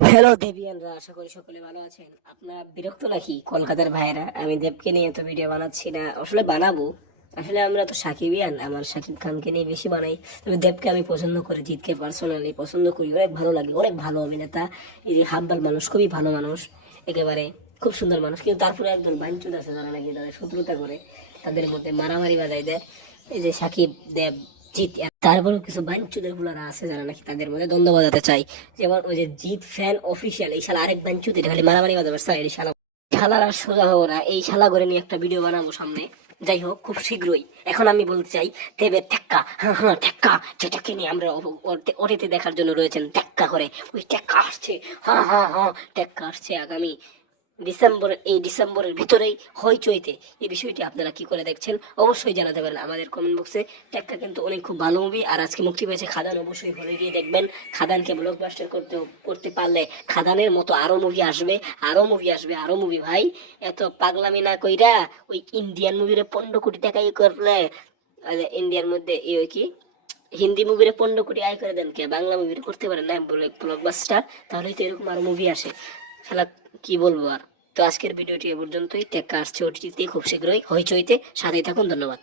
Hello দেবিয়ানরা আশা করি সকলে ভালো আছেন। আপনারা বিরক্ত নাকি কলকাতার ভাইরা আমি দেবকে নিয়ে তো ভিডিও বানাচ্ছি না। আসলে বানাবো। আসলে আমরা তো সাকিবিয়ান, আমার সাকিব খানকে নিয়ে বেশি বানাই। তবে দেবকে আমি পছন্দ করি জিতকে পার্সোনালি পছন্দ করি। অনেক ভালো লাগে, অনেক ভালো অভিনেতা। এই যে হাব্বাল মানুষ, খুবই ভালো মানুষ। একেবারে খুব সুন্দর মানুষ। কিন্তু তারপরে একজন বাঞ্চুদ আছে যারা নাকি তাদের শত্রুতা করে, তাদের মধ্যে মারামারি বাজাই দেয়। এই যে সাকিব, দেব জিত। তারপরেও কিছু বাঞ্চুদের গুলারা আছে যারা নাকি তাদের মধ্যে দ্বন্দ্ব বাজাতে চাই যেমন ওই যে জিত ফ্যান অফিসিয়াল এই শালা আরেক বাঞ্চুদ, এটা খালি মারামারি বাজাবে চাই এই শালা। শালার আর সোজা হব না, এই শালা করে নিয়ে একটা ভিডিও বানাবো সামনে। যাই হোক, খুব শীঘ্রই। এখন আমি বলতে চাই, দেবে টেক্কা হ্যাঁ হ্যাঁ টেক্কা, যেটাকে নিয়ে আমরা ওটেতে দেখার জন্য রয়েছেন, টেক্কা করে। ওই টেক্কা আসছে হ্যাঁ হ্যাঁ হ্যাঁ টেক্কা আসছে আগামী ডিসেম্বর, এই ডিসেম্বরের ভিতরেই হইচইতে এই বিষয়টি আপনারা কি করে দেখছেন অবশ্যই জানাতে পারেন আমাদের কমেন্ট বক্সে টেক্কা কিন্তু অনেক খুব ভালো মুভি আর আজকে মুক্তি পেয়েছে খাদান। অবশ্যই হলে গিয়ে দেখবেন খাদানকে ব্লকবাস্টার করতে করতে পারলে খাদানের মতো আরও মুভি আসবে, আরও মুভি আসবে, আরও মুভি ভাই। এত পাগলামি না কইরা ওই ইন্ডিয়ান মুভিরে পনেরো কোটি টাকা ই করলে ইন্ডিয়ার মধ্যে ওই কি? হিন্দি মুভিরে পনেরো কোটি আয় করে দেন কে? বাংলা মুভির করতে পারেন না ব্লক ব্লকবাস্টার তাহলেই তো এরকম আরও মুভি আসে। শালা, কি বলব আর? তো আজকের ভিডিওটি এ পর্যন্তই। টেক্কা আসছে ওটিতে খুব শীঘ্রই। হইচইতে সাথেই থাকুন। ধন্যবাদ।